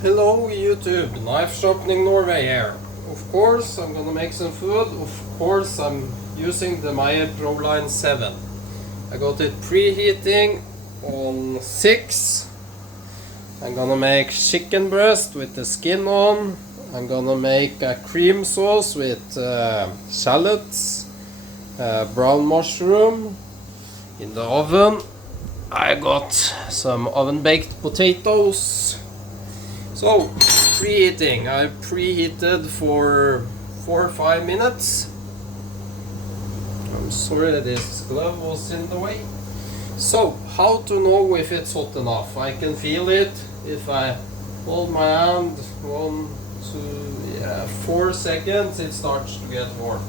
Hello YouTube, knife sharpening Norway here. Of course I'm gonna make some food. Of course I'm using the demeyere proline 7. I got it preheating on 6. I'm gonna make chicken breast with the skin on. I'm gonna make a cream sauce with shallots, brown mushroom in the oven. I got some oven baked potatoes. So, preheating. I preheated for 4 or 5 minutes. I'm sorry this glove was in the way. So, how to know if it's hot enough? I can feel it if I hold my hand 4 seconds, it starts to get warm.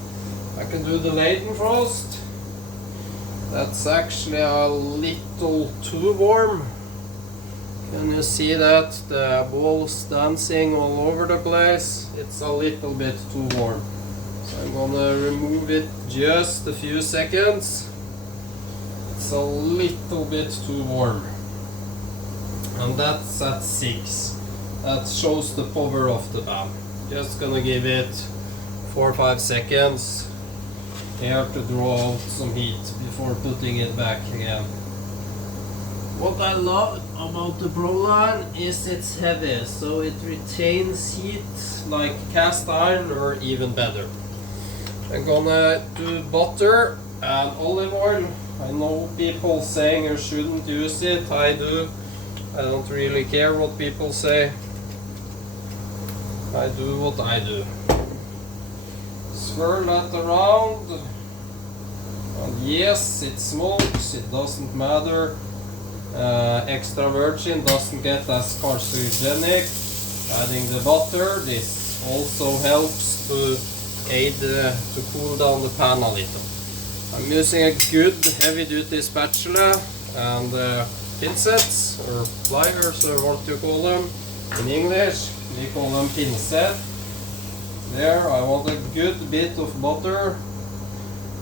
I can do the laden frost. That's actually a little too warm. Can you see that? The balls dancing all over the place. It's a little bit too warm. So I'm gonna remove it just a few seconds. It's a little bit too warm. And that's at 6. That shows the power of the pan. Just gonna give it 4 or 5 seconds here to draw out some heat before putting it back again. What I love about the proline is it's heavy, so it retains heat like cast iron or even better. I'm gonna do butter and olive oil. I know people saying you shouldn't use it. I do. I don't really care what people say. I do what I do. Swirl that around. And yes, it smokes. It doesn't matter. Extra virgin doesn't get as carcinogenic. Adding the butter, this also helps to aid to cool down the pan a little. I'm using a good heavy duty spatula and pincets or pliers or what you call them in English. We call them pincet. There, I want a good bit of butter,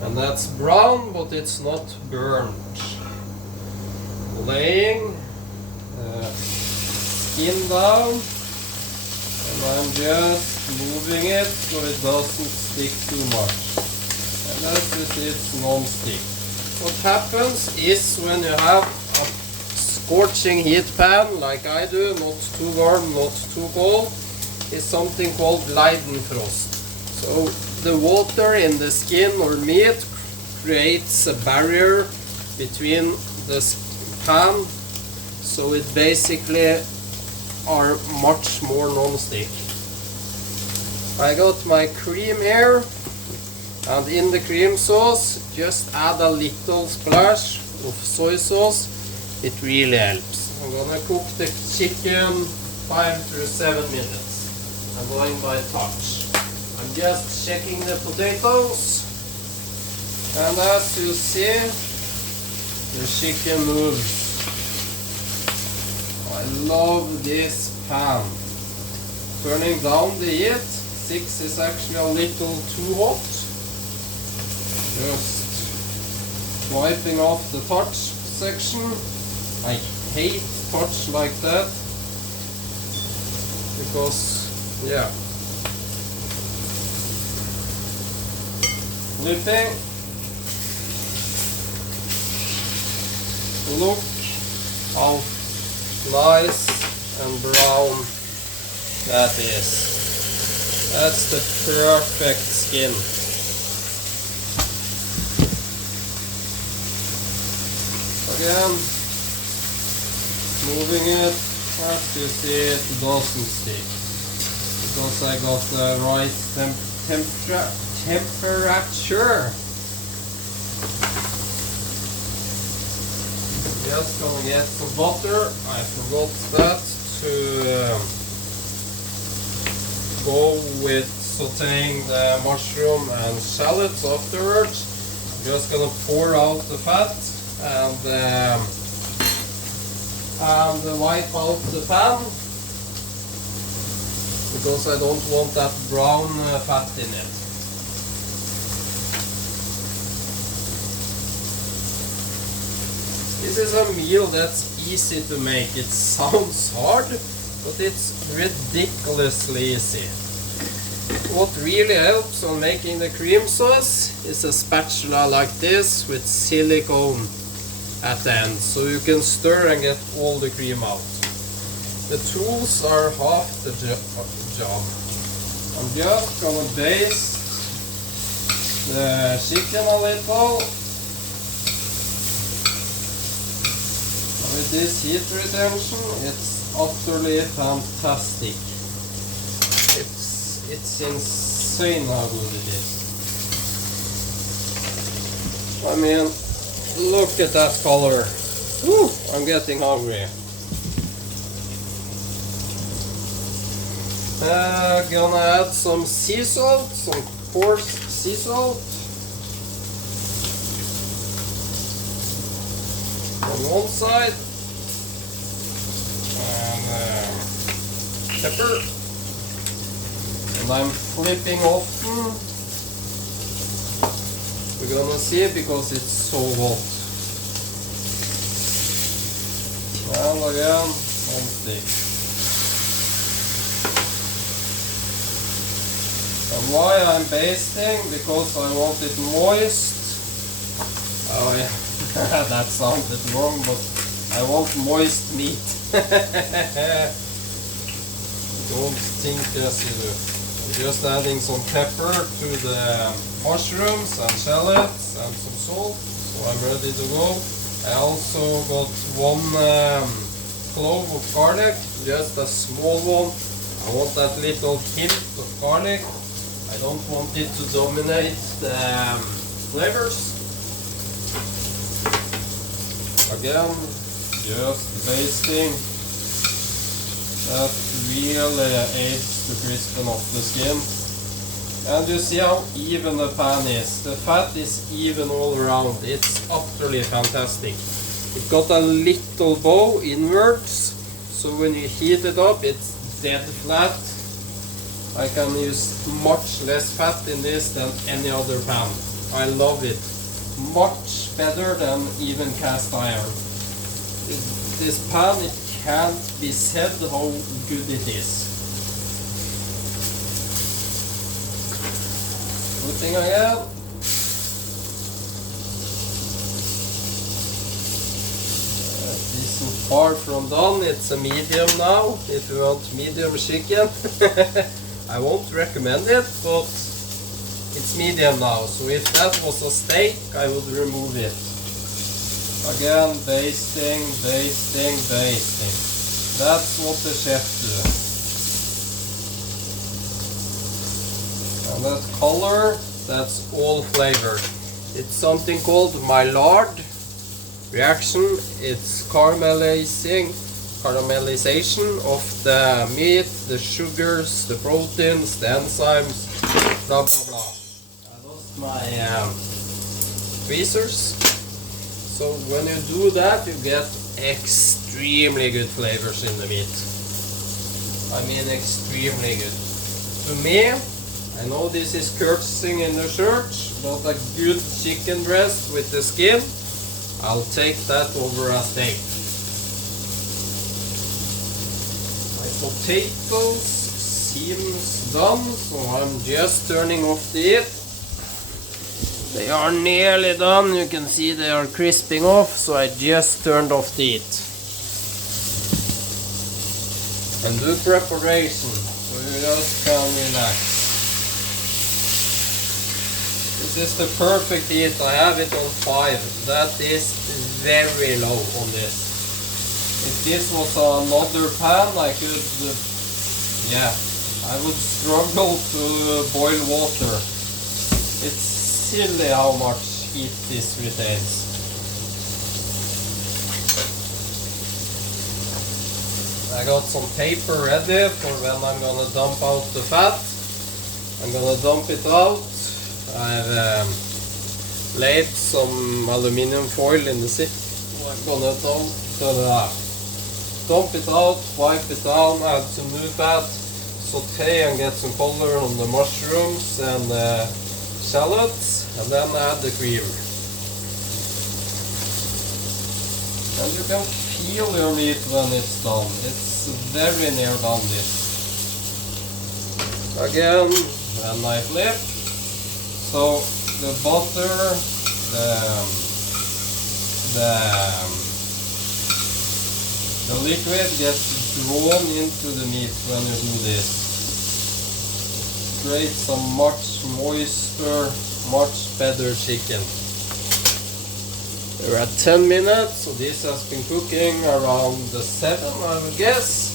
and that's brown but it's not burnt. Laying skin down, and I'm just moving it so it doesn't stick too much. And that is it's non-stick. What happens is when you have a scorching heat pan like I do, not too warm, not too cold, is something called leiden frost. So the water in the skin or meat creates a barrier between the pan, so it basically are much more non-stick. I got my cream here, and in the cream sauce just add a little splash of soy sauce. It really helps. I'm gonna cook the chicken 5 to 7 minutes. I'm going by touch. I'm just checking the potatoes, and as you see, the chicken moves. I love this pan. Turning down the heat. 6 is actually a little too hot. Just wiping off the touch section. I hate touch like that because, yeah. Flipping. Look how nice and brown that is. That's the perfect skin. Again, moving it, as you see it doesn't stick. Because I got the right temperature. Just gonna get some butter. I forgot that to go with sauteing the mushroom and shallots afterwards. Just gonna pour out the fat and wipe out the pan because I don't want that brown fat in it. This is a meal that's easy to make. It sounds hard, but it's ridiculously easy. What really helps on making the cream sauce is a spatula like this with silicone at the end, so you can stir and get all the cream out. The tools are half the job. I'm just gonna baste the chicken a little. With this heat retention, it's utterly fantastic. It's insane how good it is. I mean, look at that color. Woo, I'm getting hungry. Gonna add some sea salt, some coarse sea salt. On one side. And pepper. And I'm flipping often. We're gonna see it because it's so hot. And again, non-stick. And why I'm basting? Because I want it moist. Oh yeah, that sounded wrong, but I want moist meat. Don't think as you do. I'm just adding some pepper to the mushrooms and shallots and some salt, so I'm ready to go. I also got one clove of garlic, just a small one. I want that little hint of garlic. I don't want it to dominate the flavors. Again, just basting. That really aids to crispen up the skin. And you see how even the pan is. The fat is even all around. It's utterly fantastic. It got a little bow inwards, so when you heat it up, it's dead flat. I can use much less fat in this than any other pan. I love it. Much better than even cast iron. This pan, it can't be said how good it is. Putting again. It isn't far from done. It's a medium now. If you want medium chicken, I won't recommend it, but it's medium now. So if that was a steak, I would remove it. Again, basting, basting, basting. That's what the chef do. And that color, that's all flavored. It's something called Maillard reaction. It's caramelization of the meat, the sugars, the proteins, the enzymes, blah blah blah. I lost my tweezers. So when you do that, you get extremely good flavors in the meat. I mean extremely good. To me, I know this is cursing in the church, but a good chicken breast with the skin, I'll take that over a steak. My potatoes seems done, so I'm just turning off the heat. They are nearly done, you can see they are crisping off, so I just turned off the heat. And do preparation, so you just can relax. This is the perfect heat, I have it on 5. That is very low on this. If this was another pan, I could, I would struggle to boil water. It's silly how much heat this retains. I got some paper ready for when I'm gonna dump out the fat. I'm gonna dump it out. I've laid some aluminium foil in the sink. I'm gonna dump it out, wipe it down, add some new fat, saute and get some color on the mushrooms and shallots, and then add the cream. And you can peel your meat when it's done. It's very near done this. Again, when I flip, so the butter, the liquid gets drawn into the meat when you do this. Creates some much moister, much better chicken. We're at 10 minutes, so this has been cooking around the 7, I would guess.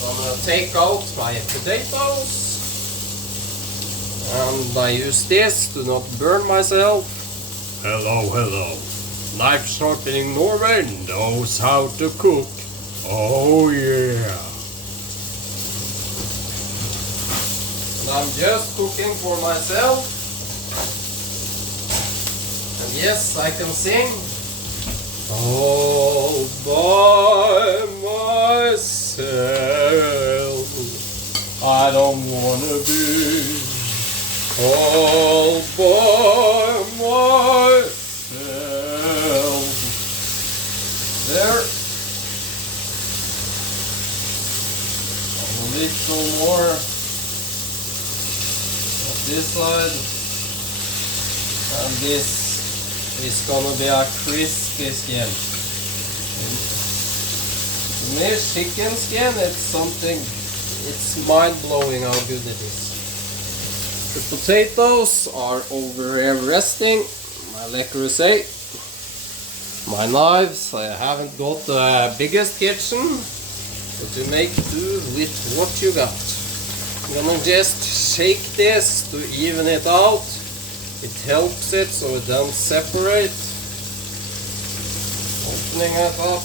I'm gonna take out my potatoes. And I use this to not burn myself. Hello, hello. Knife Sharpening Norway knows how to cook. Oh yeah. And I'm just cooking for myself. And yes, I can sing. All by myself. I don't wanna be all by myself. There. A little more of this side. And this is gonna be a crispy skin. This chicken skin, it's something, it's mind-blowing how good it is. The potatoes are over here resting. My le creuset. My knives, I haven't got the biggest kitchen, but you make do with what you got. I'm gonna just shake this to even it out. It helps it so it doesn't separate. Opening it up.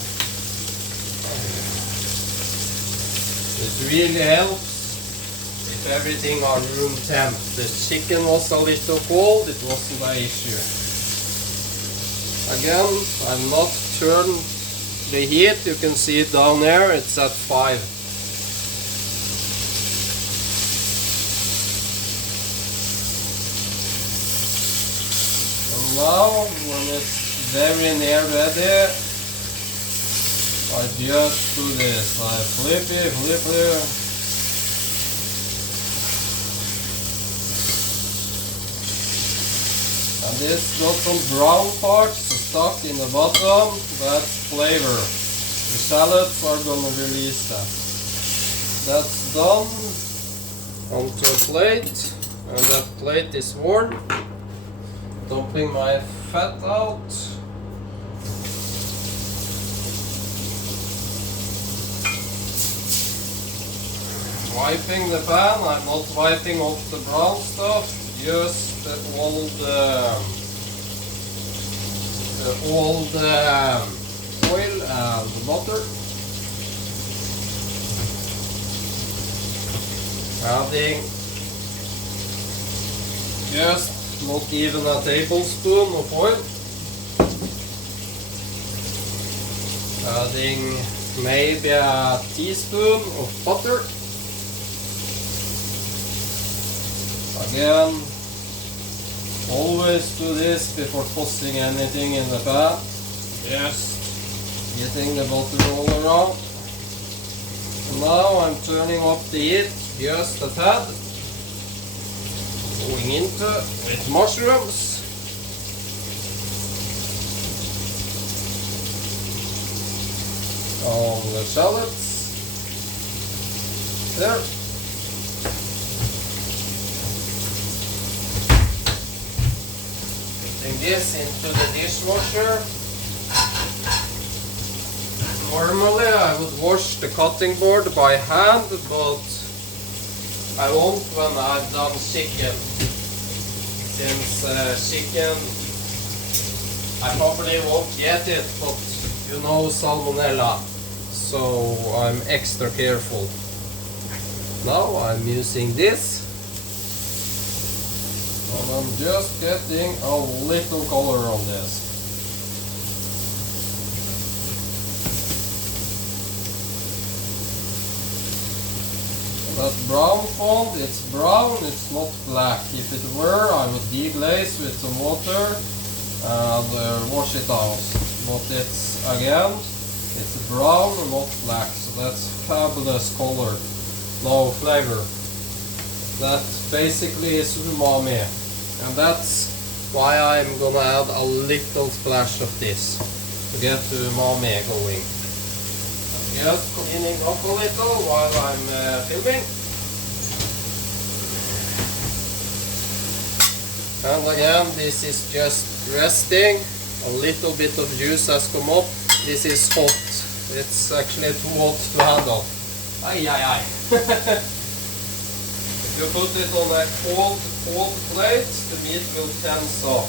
It really helps if everything are room temp. The chicken was a little cold, it wasn't an issue. Again, I've not turned the heat, you can see it down there, it's at 5. And now, when it's very near ready, I just do this. I flip it. And this got some brown parts stuck in the bottom. That's flavor. The shallots are gonna release that. That's done. Onto a plate. And that plate is warm. Dumping my fat out. Wiping the pan. I'm not wiping off the brown stuff, just the old oil and the butter. Adding just not even a tablespoon of oil. Adding maybe a teaspoon of butter. Again, always do this before tossing anything in the pan. Just getting the butter all around. And now I'm turning up the heat just a tad. Going into with mushrooms. On the shallots. There. Putting this into the dishwasher. Normally I would wash the cutting board by hand, but I won't when I've done chicken. Since chicken, I probably won't get it, but you know salmonella, so I'm extra careful. Now I'm using this. And I'm just getting a little color on this. That brown font, it's brown, it's not black. If it were, I would deglaze with some water and wash it out. But it's, again, It's brown and not black, so that's fabulous color. No flavor. That basically is umami, and that's why I'm gonna add a little splash of this to get the umami going. I'm just cleaning up a little while I'm filming. And again, this is just resting. A little bit of juice has come up. This is hot. It's actually too hot to handle. Ay, ay, ay. If you put it on a cold plate, the meat will tense up.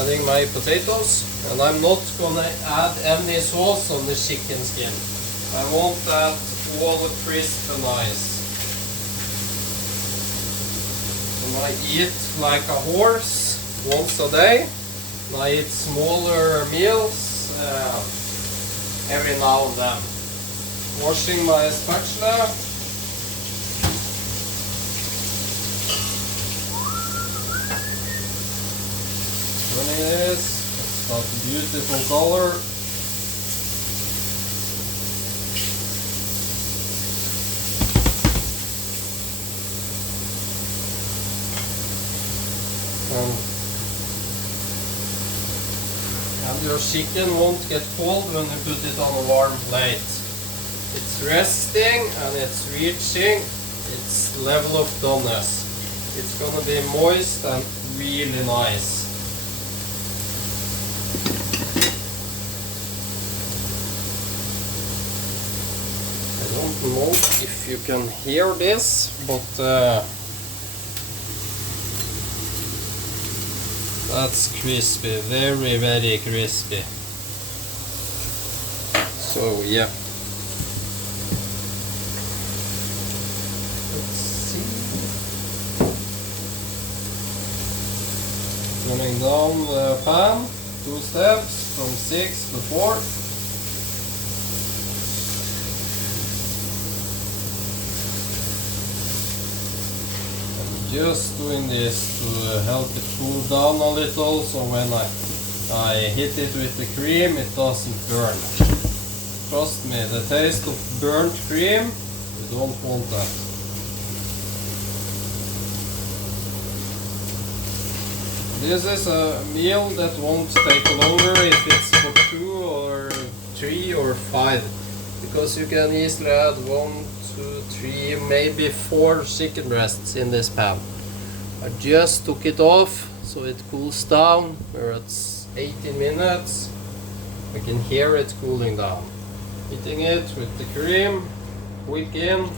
Adding my potatoes, and I'm not gonna add any sauce on the chicken skin. I want that all crisp and nice. And I eat like a horse once a day. And I eat smaller meals every now and then. Washing my spatula. Turning this. It's got a beautiful color. And your chicken won't get cold when you put it on a warm plate. It's resting and it's reaching its level of doneness. It's gonna be moist and really nice. I don't know if you can hear this, but that's crispy, very, very crispy. So yeah. Let's see. Turning down the pan, 2 steps from 6 to 4. Just doing this to help it cool down a little, so when I hit it with the cream it doesn't burn. Trust me, the taste of burnt cream, you don't want that. This is a meal that won't take longer if it's for 2 or 3 or 5, because you can easily add 1, 2, 3, maybe 4 chicken breasts in this pan. I just took it off so it cools down. We're at 18 minutes. I can hear it cooling down. Heating it with the cream, quick in.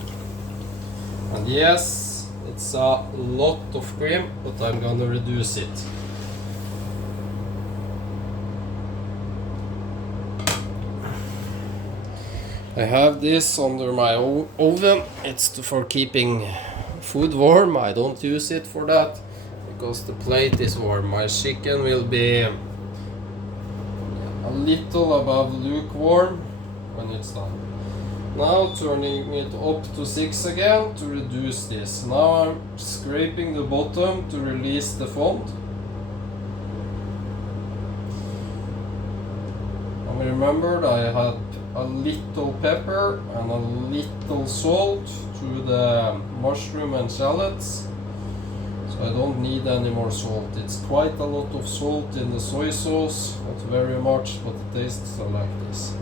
And yes, it's a lot of cream, but I'm gonna reduce it. I have this under my oven. It's for keeping food warm. I don't use it for that because the plate is warm. My chicken will be a little above lukewarm when it's done. Now turning it up to 6 again to reduce this. Now I'm scraping the bottom to release the fond. And remembered I had a little pepper and a little salt to the mushroom and shallots, so I don't need any more salt. It's quite a lot of salt in the soy sauce, not very much, but the tastes are like this.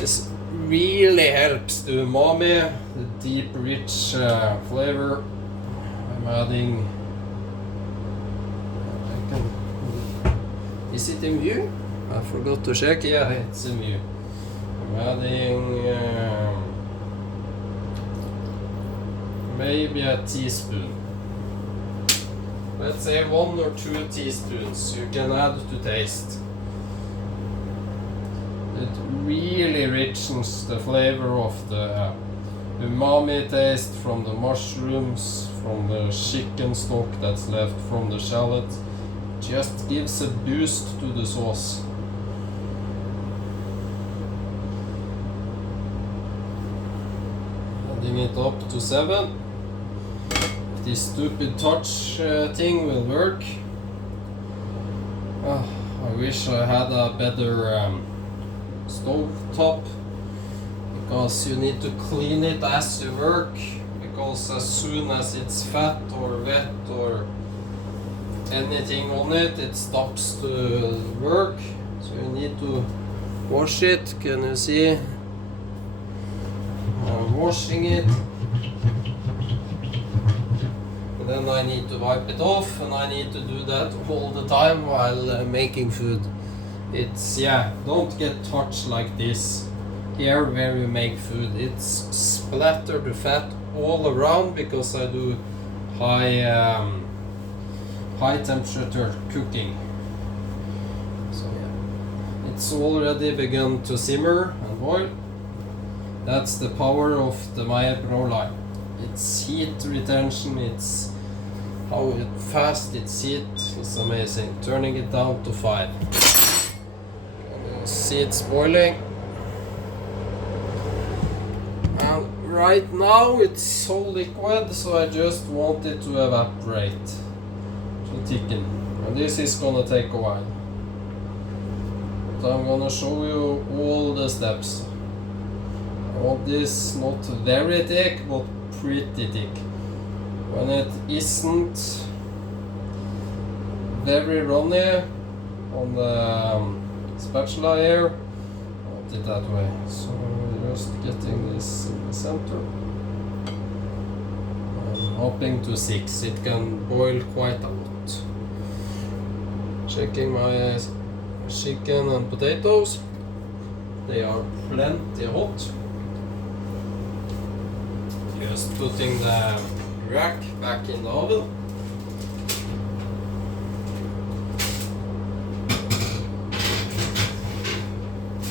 This really helps the umami, the deep rich flavor. I'm adding, is it in view? I forgot to check. Yeah, it's in view. I'm adding maybe a teaspoon. Let's say 1 or 2 teaspoons. You can add to taste. It really richens the flavor of the umami taste from the mushrooms, from the chicken stock that's left from the shallot. Just gives a boost to the sauce. Adding it up to 7. This stupid touch thing will work. I wish I had a better stove top, because you need to clean it as you work, because as soon as it's fat or wet or anything on it, it stops to work. So you need to wash it. Can you see? I'm washing it. And then I need to wipe it off, and I need to do that all the time while making food. It's, yeah, don't get touched like this here where you make food. It's splatter the fat all around because I do high temperature cooking. So yeah, it's already begun to simmer and boil. That's the power of the demeyere proline. It's heat retention, it's how fast it's heat, it's amazing. Turning it down to 5. See, it's boiling. And right now it's so liquid, so I just want it to evaporate, to thicken. And this is gonna take a while. But I'm gonna show you all the steps. I want this not very thick, but pretty thick. When it isn't very runny on the spatula here, I want it that way. So just getting this in the center. I'm hopping to 6. It can boil quite a lot. Checking my chicken and potatoes. They are plenty hot. Just putting the rack back in the oven.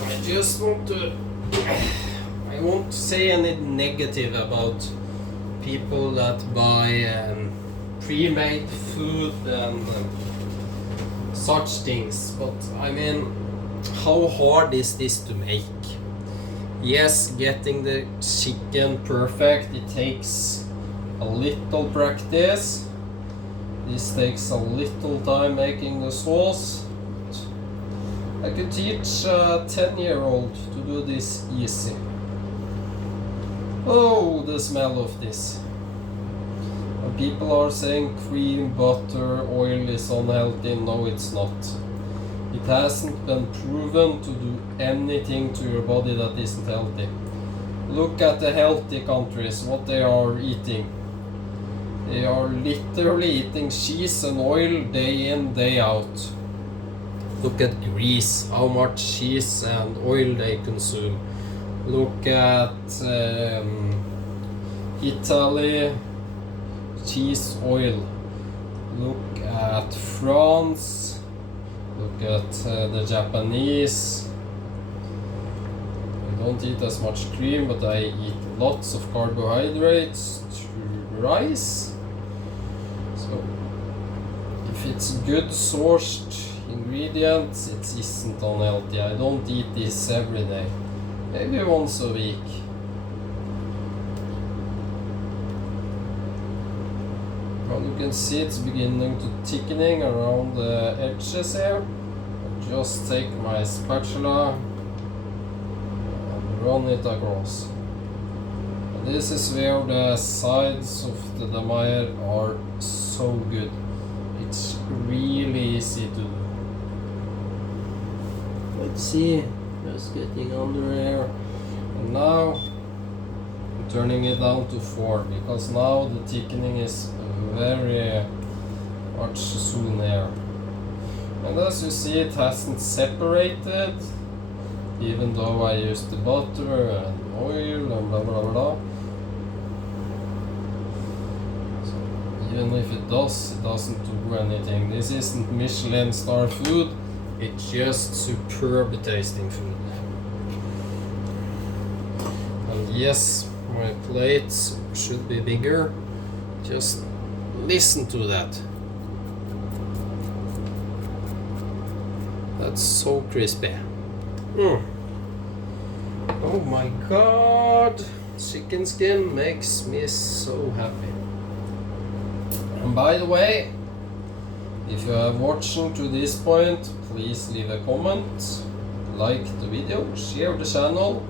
I just want to, I won't say any negative about people that buy pre-made food and such things, but I mean, how hard is this to make? Yes, getting the chicken perfect, it takes a little practice. This takes a little time making the sauce. I could teach a 10-year-old to do this easy. Oh, the smell of this. And people are saying cream, butter, oil is unhealthy. No, it's not. It hasn't been proven to do anything to your body that isn't healthy. Look at the healthy countries, what they are eating. They are literally eating cheese and oil day in, day out. Look at Greece, how much cheese and oil they consume. Look at Italy, cheese, oil. Look at France. Look at the Japanese. I don't eat as much cream, but I eat lots of carbohydrates through rice. So if it's good sourced ingredients, it isn't unhealthy. I don't eat this every day. Maybe once a week. Well, you can see it's beginning to thickening around the edges here. I'll just take my spatula and run it across. And this is where the sides of the demeyere are so good. It's really easy to do. Let's see, just getting under here. And now I'm turning it down to 4 because now the thickening is very much soon here. And as you see, it hasn't separated, even though I used the butter and oil and blah blah blah. So even if it does, it doesn't do anything. This isn't Michelin star food, it's just superb tasting food. And yes, my plates should be bigger. Just listen to that. That's so crispy. Oh my god! Chicken skin makes me so happy. And by the way, if you are watching to this point, please leave a comment. like the video, share the channel,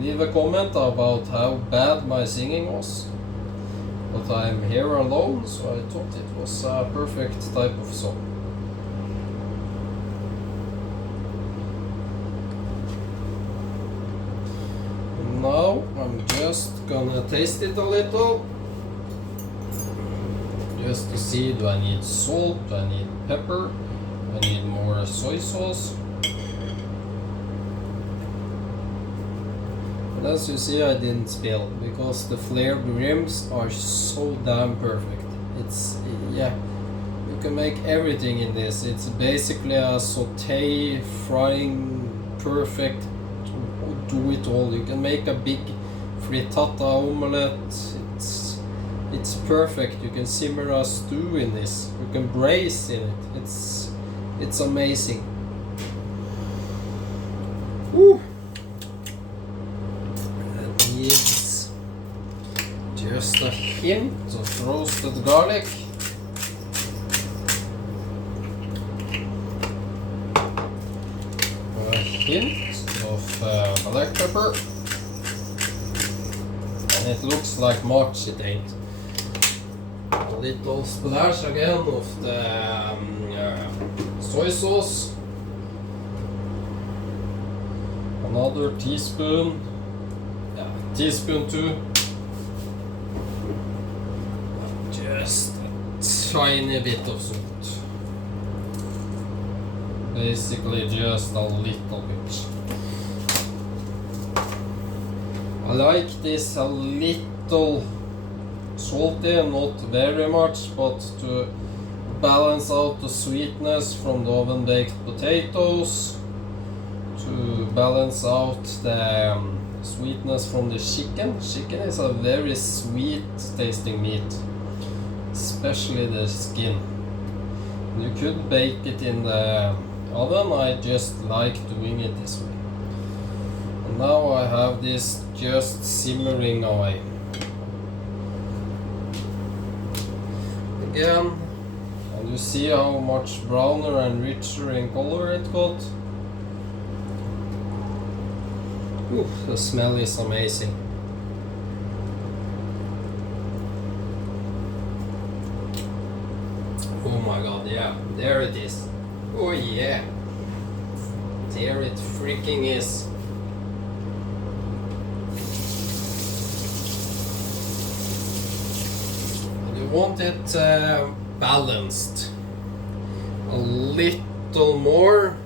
leave a comment about how bad my singing was. But I'm here alone, so I thought it was a perfect type of song. Now I'm just gonna taste it a little, just to see, do I need salt, do I need pepper, do I need more soy sauce. And as you see, I didn't spill because the flared rims are so damn perfect. It's, yeah, you can make everything in this. It's basically a saute, frying, perfect, do it all. You can make a big frittata omelette. It's perfect. You can simmer a stew in this. You can braise in it. It's amazing. Woo! It needs just a hint of roasted garlic. A hint of black pepper. And it looks like much, it ain't. A little splash again of the soy sauce. Another teaspoon. Yeah, teaspoon too. Just a tiny bit of salt. Basically just a little bit. I like this a little salty, not very much, but to balance out the sweetness from the oven baked potatoes, to balance out the sweetness from the chicken. Chicken is a very sweet tasting meat, especially the skin. You could bake it in the oven, I just like doing it this way. And now I have this just simmering away. Again, and you see how much browner and richer in color it got. Ooh, the smell is amazing. Oh my god, yeah, there it is. Oh yeah, there it freaking is. Want it balanced a little more,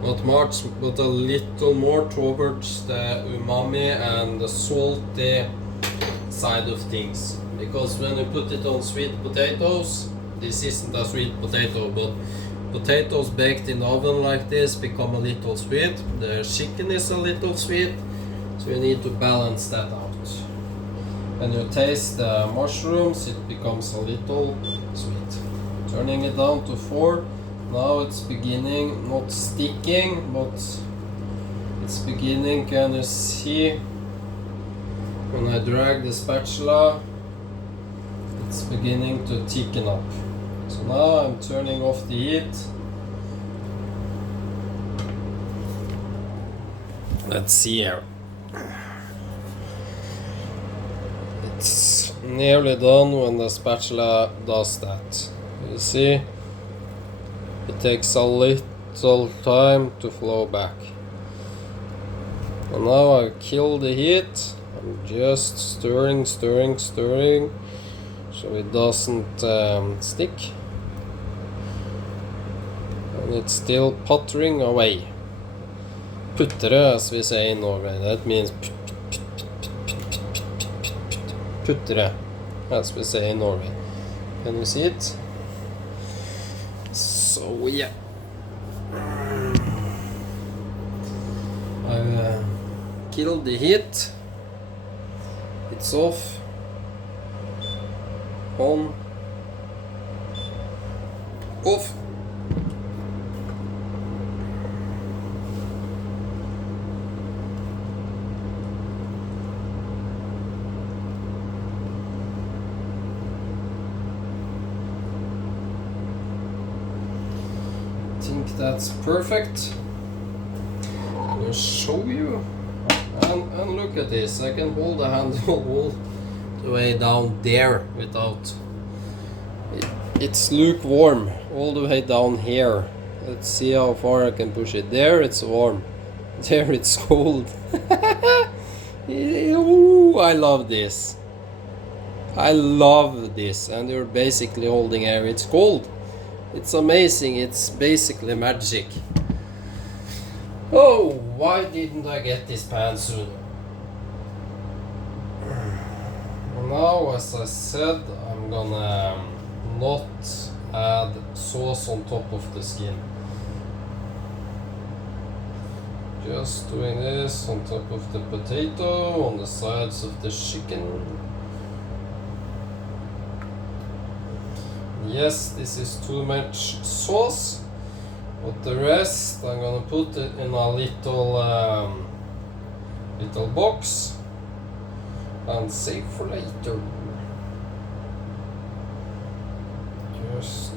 not much, but a little more towards the umami and the salty side of things, because when you put it on sweet potatoes, this isn't a sweet potato, but potatoes baked in the oven like this become a little sweet. The chicken is a little sweet, so you need to balance that out. When you taste the mushrooms, it becomes a little sweet. Turning it down to 4. Now it's beginning, not sticking, but it's beginning. Can you see? When I drag the spatula, it's beginning to thicken up. So now I'm turning off the heat. Let's see here. It's nearly done when the spatula does that. You see, it takes a little time to flow back. And now I kill the heat. I'm just stirring, so it doesn't stick. And it's still puttering away. Puttere, as we say in Norway, that means puttere, as we say in Norway. Can you see it? So yeah, I've killed the heat. It's off, on, off. I think that's perfect. gonna show you. And look at this, I can hold the handle all the way down there without... It's lukewarm all the way down here. Let's see how far I can push it. There it's warm. There it's cold. Ooh, I love this. I love this. And you're basically holding air. It's cold. It's amazing. It's basically magic. Oh, why didn't I get this pan sooner? Now, as I said, I'm gonna not add sauce on top of the skin. Just doing this on top of the potato, on the sides of the chicken. Yes, this is too much sauce, but the rest I'm gonna put it in a little little box and save for later. Just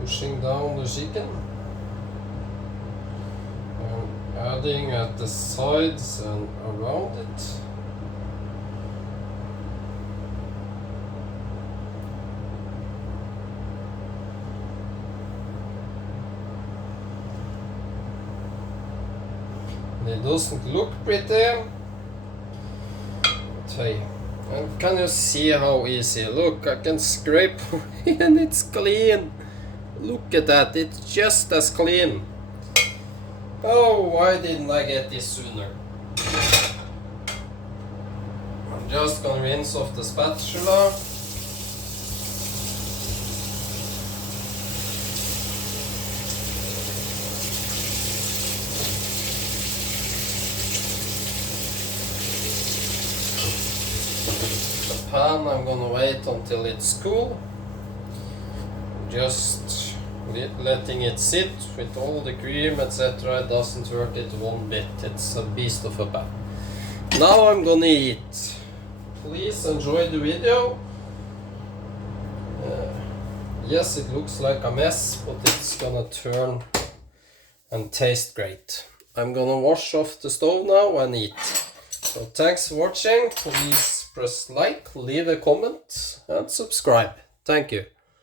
pushing down the chicken and adding at the sides and around it. It doesn't look pretty, but hey, and can you see how easy? Look, I can scrape and it's clean. Look at that, it's just as clean. Oh, why didn't I get this sooner? I'm just gonna rinse off the spatula. Pan, I'm gonna wait until it's cool. Just letting it sit with all the cream, etc. It doesn't hurt it one bit. It's a beast of a pan. Now I'm gonna eat. Please enjoy the video. Yes, it looks like a mess, but it's gonna turn and taste great. I'm gonna wash off the stove now and eat. So thanks for watching. Please press like, leave a comment and subscribe. Thank you.